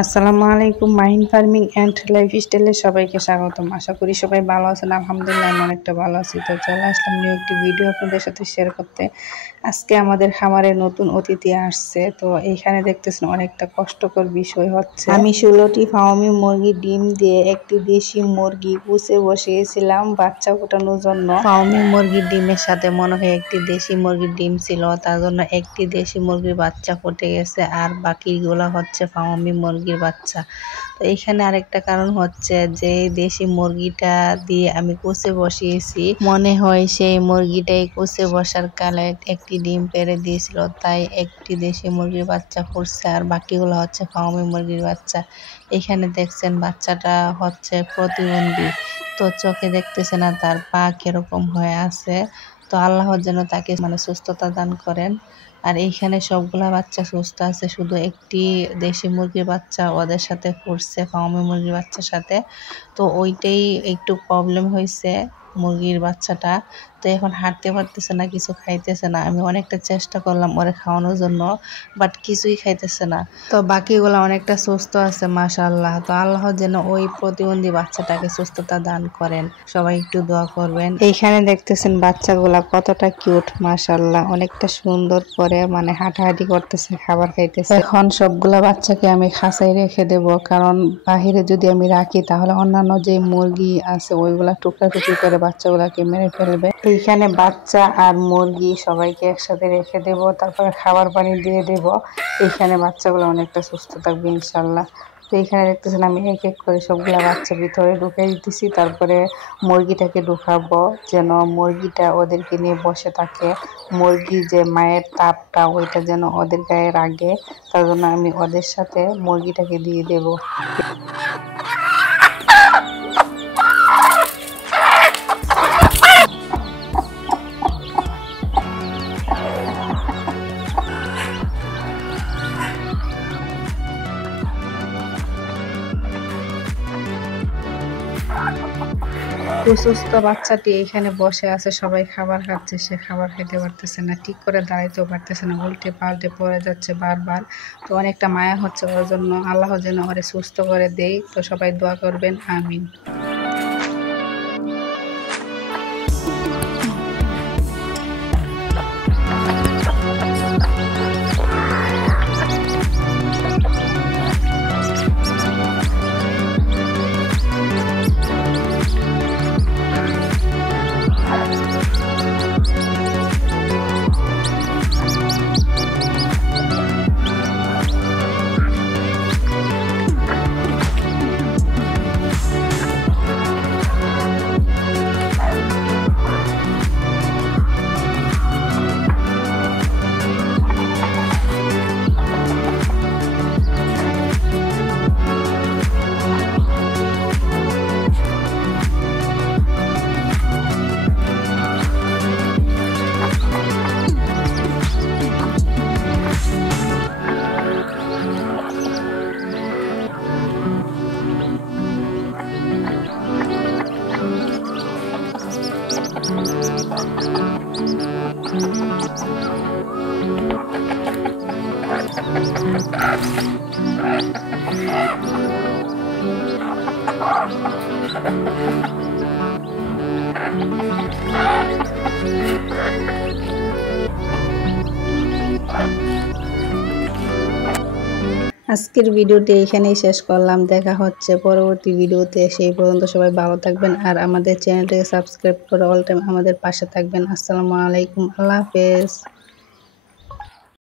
আসসালামু আলাইকুম। Mahin farming and লাইফস্টাইলে সবাইকে স্বাগতম। আশা করি সবাই ভালো আছেন। আলহামদুলিল্লাহ আমি অনেকটা ভালো আছি। তো চলে আসলাম নিউ একটি ভিডিও আপনাদের সাথে শেয়ার করতে। আজকে আমাদের খামারে নতুন অতিথি আসছে। তো এইখানে দেখতেছেন অনেকটা কষ্টকর বিষয় হচ্ছে। আমি 16টি ফার্মি মুরগির ডিম দিয়ে একটি দেশি মুরগি পুষে বসিয়েছিলাম বাচ্চা ফোটানোর জন্য। ফার্মি মুরগির ডিমের সাথে মনে হয় একটি দেশি মুরগির ডিম ছিল, তার জন্য একটি দেশি মুরগির বাচ্চা ফুটে গেছে আর বাকিগুলো হচ্ছে ফার্মি মুরগির বাচ্চা। তো এইখানে আরেকটা কারণ হচ্ছে যে দেশি মুরগিটা দিয়ে আমি কুচে বসিয়েছি, মনে হয় সেই মুরগিটাই কুচে বসার কালে একটি ডিম পেড়ে দিয়েছিল, তাই একটি দেশি মুরগির বাচ্চা ফুটছে আর বাকিগুলো হচ্ছে ফার্মি মুরগির বাচ্চা। এখানে দেখছেন বাচ্চাটা হচ্ছে প্রতিবন্ধী, তো চোখে দেখতেছে না, তার পা কিরকম হয়ে আছে। তো আল্লাহ যেন তাকে সুস্থতা দান করেন। আর এইখানে সবগুলা বাচ্চা সুস্থ আছে, শুধু একটি দেশি মুরগির বাচ্চা ওদের সাথে ফুটছে ফার্মি মুরগির বাচ্চার সাথে। তো ওইটাই একটু প্রবলেম হয়েছে মুরগির বাচ্চাটা। তো এখন হাঁটতে পারতেছে না, কিছু খাইতেছে না। আমি অনেকটা চেষ্টা করলাম ওরে খাওয়ানোর জন্য, বাট কিছুই খাইতেছে না। তো বাকিগুলো অনেকটা সুস্থ আছে মাশাআল্লাহ। তো আল্লাহ যেন ওই প্রতিবন্ধী বাচ্চাটাকে সুস্থতা দান করেন, সবাই একটু দোয়া করবেন। এইখানে দেখতেছেন বাচ্চাগুলা কতটা কিউট মাশাআল্লাহ, অনেকটা সুন্দর করে হাঁটাহাঁটি করতেছে, খাবার খাইতেছে। এখন সবগুলা বাচ্চাকে আমি খাঁচাই রেখে দেব, কারণ বাহিরে যদি আমি রাখি তাহলে অন্যান্য যে মুরগি আছে ওইগুলা টুকরা করে বাচ্চাগুলাকে মেরে ফেলবে। এইখানে বাচ্চা আর মুরগি সবাইকে একসাথে রেখে দেব, তারপরে খাবার পানি দিয়ে দেব। এইখানে বাচ্চাগুলো অনেকটা সুস্থ থাকবে ইনশাল্লাহ। তো এইখানে দেখতেছেন আমি এক এক করে সবগুলা বাচ্চা ভিতরে ঢুকাই দিতেছি, তারপরে মুরগিটাকে ঢুকাবো যেন মুরগিটা ওদেরকে নিয়ে বসে থাকে। মুরগি যে মায়ের তাপটা ওইটা যেন ওদের গায়ে লাগে, তার জন্য আমি ওদের সাথে মুরগিটাকে দিয়ে দেব। সুস্থ বাচ্চাটি এখানে বসে আছে, সবাই খাবার খাচ্ছে, সে খাবার খেতে পারতেছে না, ঠিক করে দাঁড়াইতেও পারতেছে না, উল্টে পাল্টে পড়ে যাচ্ছে বারবার। তো অনেকটা মায়া হচ্ছে ওর জন্য, আল্লাহ যেন ওরে সুস্থ করে দেয়। তো সবাই দোয়া করবেন, আমিন। আজকের ভিডিওটি এখানেই শেষ করলাম। দেখা হচ্ছে পরবর্তী ভিডিওতে। সেই পর্যন্ত সবাই ভালো থাকবেন আর আমাদের চ্যানেলটাকে সাবস্ক্রাইব করে অল টাইম আমাদের পাশে থাকবেন। আসসালামু আলাইকুম, আল্লাহ হাফেজ।